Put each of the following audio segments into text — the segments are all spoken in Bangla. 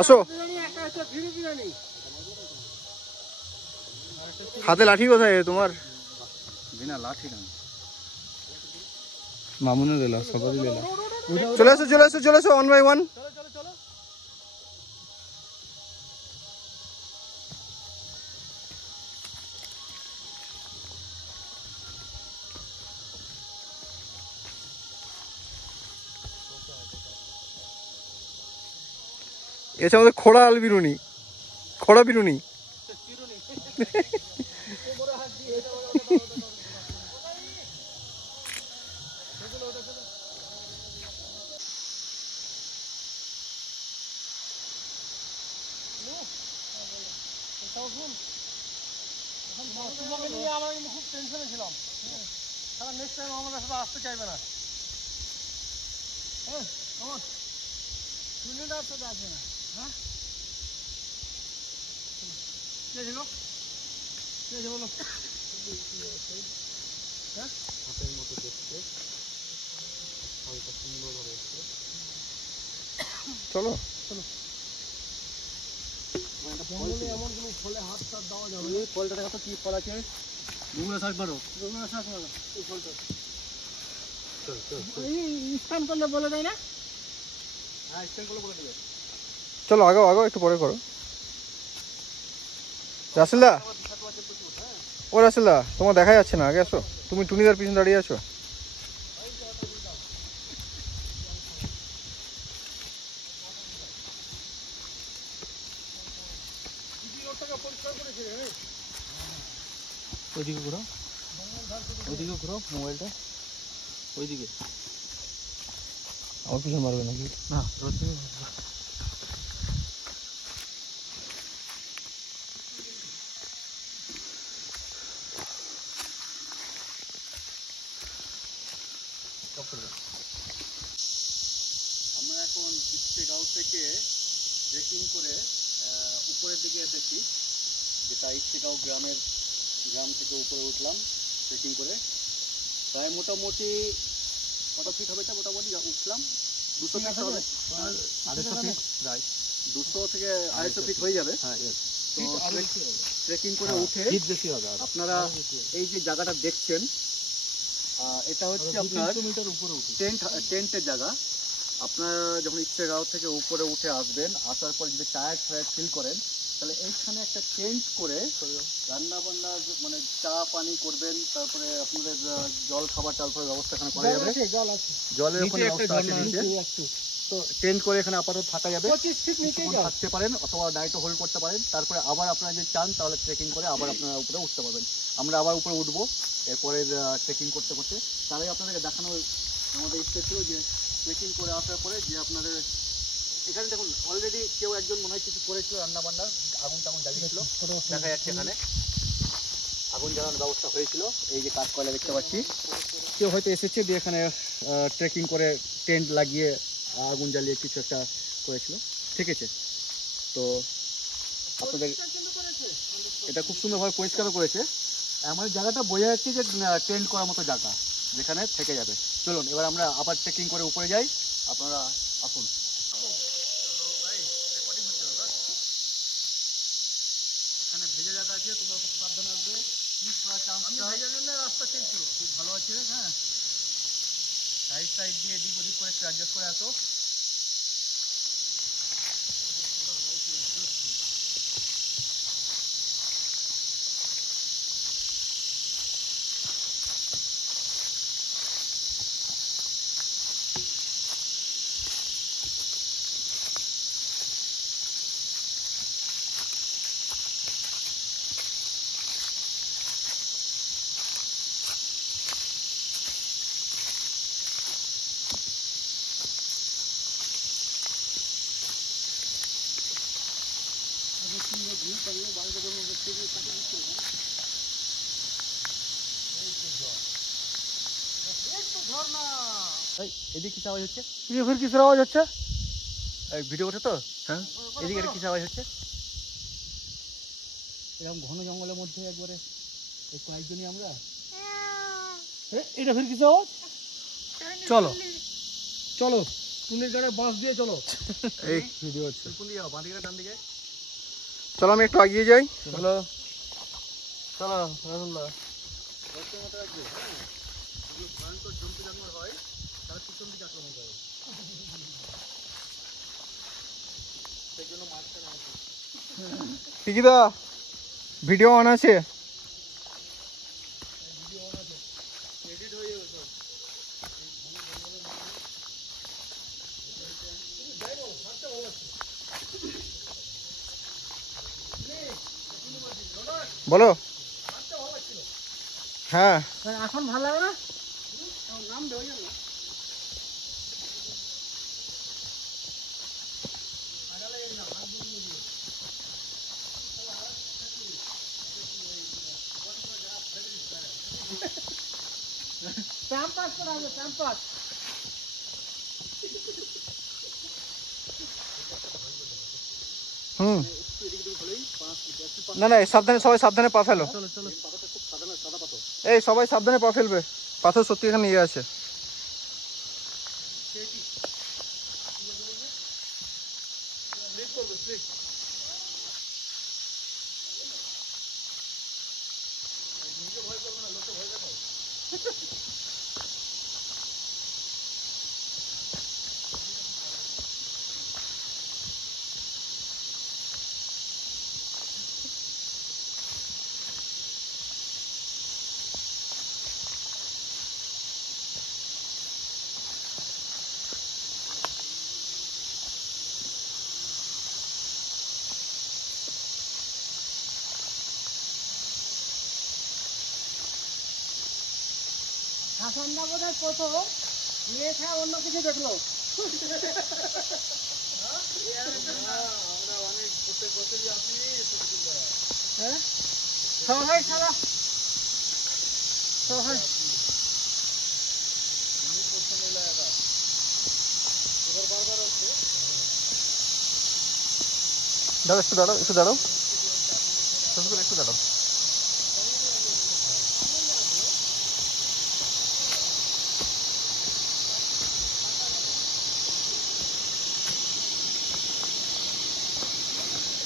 আসো। হাতে লাঠি কোথায় তোমার? বিনা লাঠি না, মামুনে দিলা সবাই দিলা। চলে আসো চলে আসো চলে আসো, 1 by 1। এটা আমাদের খোড়া আল বিরুনি, খোড়া বিরুনি। খুব টেনশনে ছিলাম, সারা নেক্সট টাইম আমাদের সাথে আসতে চাইবে না। আমার মিনিট আর সাথে আসবে না। হ্যাঁ কে ছিল, কে আছে বলো? হ্যাঁ হাতের মতো দেখতে হালকা সুন্দর ভাবে। চলো চলো, জঙ্গলে এমন কোনো ফলে হাত টাত দেওয়া যাবে না। ফলটা দেখো কি ফল আছে, ডুমরা শাক বারো, ডুমরা শাক বারো এই ফলটা। স্থান করলে বলে দেয় না? হ্যাঁ স্থান করলে বলে দেবে। চলো আগাও আগাও, একটু পরে করো। রাসেলদা, ও রাসেলদা তোমার দেখা যাচ্ছে না, আগে আসো। তুমি টুনিদার পিছনে দাঁড়িয়ে আছো। ওইদিকে ঘুরো, ওইদিকে ঘুরো মোবাইলটা, ওইদিকে। আমার পিছনে মারবে নাকি? না আমরা এখন ইচ্ছেগাঁও থেকে ট্রেকিং করে উপরের দিকে এসেছি, যেটা ইচ্ছেগাঁও গ্রাম থেকে উপরে উঠলাম ট্রেকিং করে। প্রায় মোটামুটি কত ফিট হবে, এটা মোটামুটি উঠলাম 200 ফিট হবে, 250 ফিট, প্রায় 200 থেকে 250 ফিট হয়ে যাবে। তো ট্রেকিং করে উঠে বেশি হবে। আপনারা এই যে জায়গাটা দেখছেন, এটা হচ্ছে আপনার টেন্টের জায়গা। আপনারা যখন ইচ্ছেগাঁও থেকে উপরে উঠে আসবেন, আসার পর যদি টায়ার্ড ফিল করেন, তাহলে এইখানে একটা টেন্ট করে রান্না বান্না মানে চা পানি করবেন, তারপরে আপনাদের জল খাবার টালফার ব্যবস্থা এখানে করা যাবে। জলের ওখানে ব্যবস্থা আছে নিচে। তো টেন্ট করে এখানে আপাতত থাকা যাবে, থাকতে পারেন অথবা নাইটও হোল্ড করতে পারেন। তারপরে আবার আপনারা যদি চান তাহলে ট্রেকিং করে আবার আপনারা উপরে উঠতে পারবেন। আমরা আবার উপরে উঠবো এরপরে ট্রেকিং করতে করতে। তারাই আপনাদেরকে দেখানোর আমাদের ইচ্ছে ছিল যে ট্রেকিং করে আসার পরে যে আপনাদের এখানে দেখুন অলরেডি কেউ একজন মনে হয় কিছু করেছিল, রান্না বান্নার আগুন টাগুন জ্বালিয়েছিল, দেখা যাচ্ছে এখানে আগুন জ্বালানোর ব্যবস্থা হয়েছিল। এই যে কাঠ কয়লা দেখতে পাচ্ছি, কেউ হয়তো এসেছে দিয়ে এখানে ট্রেকিং করে টেন্ট লাগিয়ে আগুন জ্বালিয়ে কিছু একটা করেছিল, ঠিক আছে। তো আপনাদের এটা খুব সুন্দরভাবে পরিষ্কারও করেছে। আমাদের জায়গাটা বোঝা যাচ্ছে যে টেন্ট করার মতো জায়গা, যেখানে থেকে যাবে। চলুন এবার আমরা আবার ট্রেকিং করে উপরে যাই, আপনারা আসুন। এখানে ভেজা জায়গা আছে, তোমরা খুব সাবধানে আসবে, রাস্তা চেঞ্জ ছিল খুব ভালো আছে। হ্যাঁ সাইড দিয়ে এদিক ওদিক করে একটু অ্যাডজাস্ট করে আসো। এদিকে কিসের আওয়াজ হচ্ছে? ফির কিসের আওয়াজ হচ্ছে? ভিডিও ওঠে তো। হ্যাঁ এদিকে এটা কিসের আওয়াজ হচ্ছে? এরকম ঘন জঙ্গলের মধ্যে একবারে কয়েকজনই আমরা। এটা ফির কিসের আওয়াজ? চলো চলো টুনির গাড়ে বাঁশ দিয়ে চলো। এই ভিডিও হচ্ছে। কোন দিকে যাও, বাঁ দিকে না ডান দিকে? চলো আমি একটু এগিয়ে যাই। চলো চলো রাহুল্লাহ। দশটা মতো আসবে, হ্যাঁ। এগুলো ভয়ঙ্কর জন্তু জানোয়ার হয়, তারা পিছন দিকে আক্রমণ করে। সেই জন্য মাঝখানে আছে। পিকিদা ভিডিও অন আছে? এডিট হয়ে যাবে সব। বলো। হ্যাঁ এখন ভালো লাগে না? নাম দেওয়া যাবে না। চাম্পাস করা হবে, চাম্পাস। হুম না না সাবধানে, সবাই সাবধানে পা ফেলো। চলো চলো। পাতাটা খুব সাদা, সাদা পাথর। এই সবাই সাবধানে পা ফেলবে, পাথর সত্যি এখানে ইয়ে আছে। হাসানদা বোধহয় প্রথম মেয়ে ছাড়া অন্য কিছু দেখলো। আমরা অনেক প্রত্যেক বছরই আসি। হ্যাঁ সবাই সারা সবাই দাঁড়াও একটু দাঁড়াও, একটু দাঁড়াও, একটু দাঁড়াও।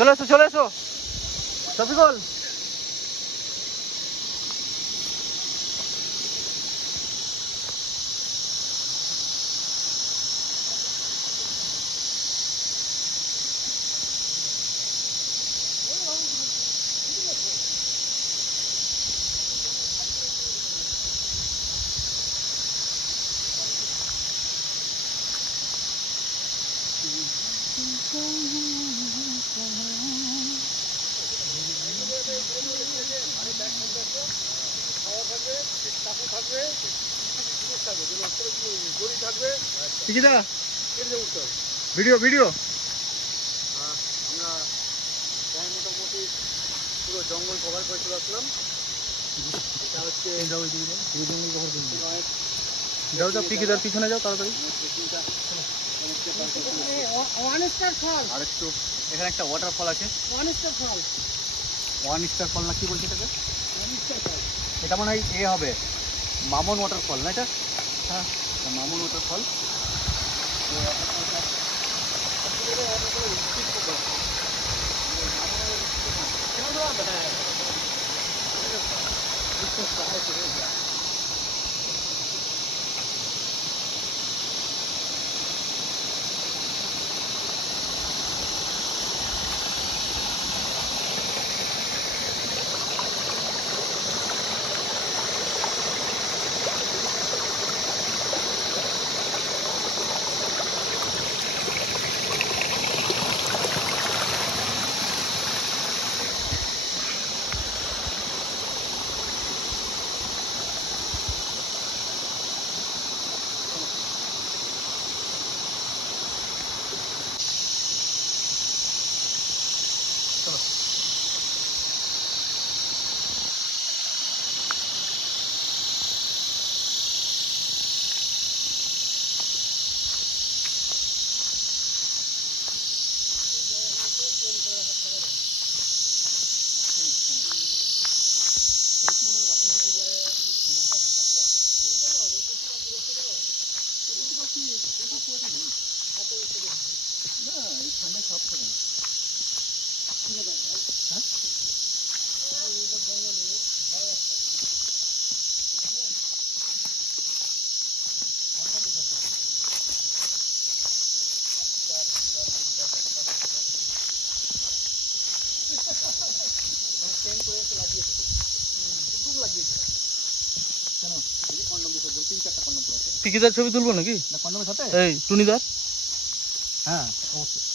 চলে এসো, চলে এসো শফিকুল। পিকিদা video video. আমরা প্রায় মোটামুটি পুরো জঙ্গল কভার করে চলে আসলাম। এটা হচ্ছে যাও যাও, পিকিদার পিছনে যাও তাড়াতাড়ি। আর একটু এখানে একটা ওয়াটারফল আছে, ওয়ান স্টার ফল না কি বলছে এটাকে? এটা মনে হয় এ হবে মামন ওয়াটারফল না এটা? হ্যাঁ মামন ওয়াটারফল। পিকিদার ছবি তুলবো নাকি? না কন্ডমের সাথে? এই টুনিদার। হ্যাঁ অবশ্যই।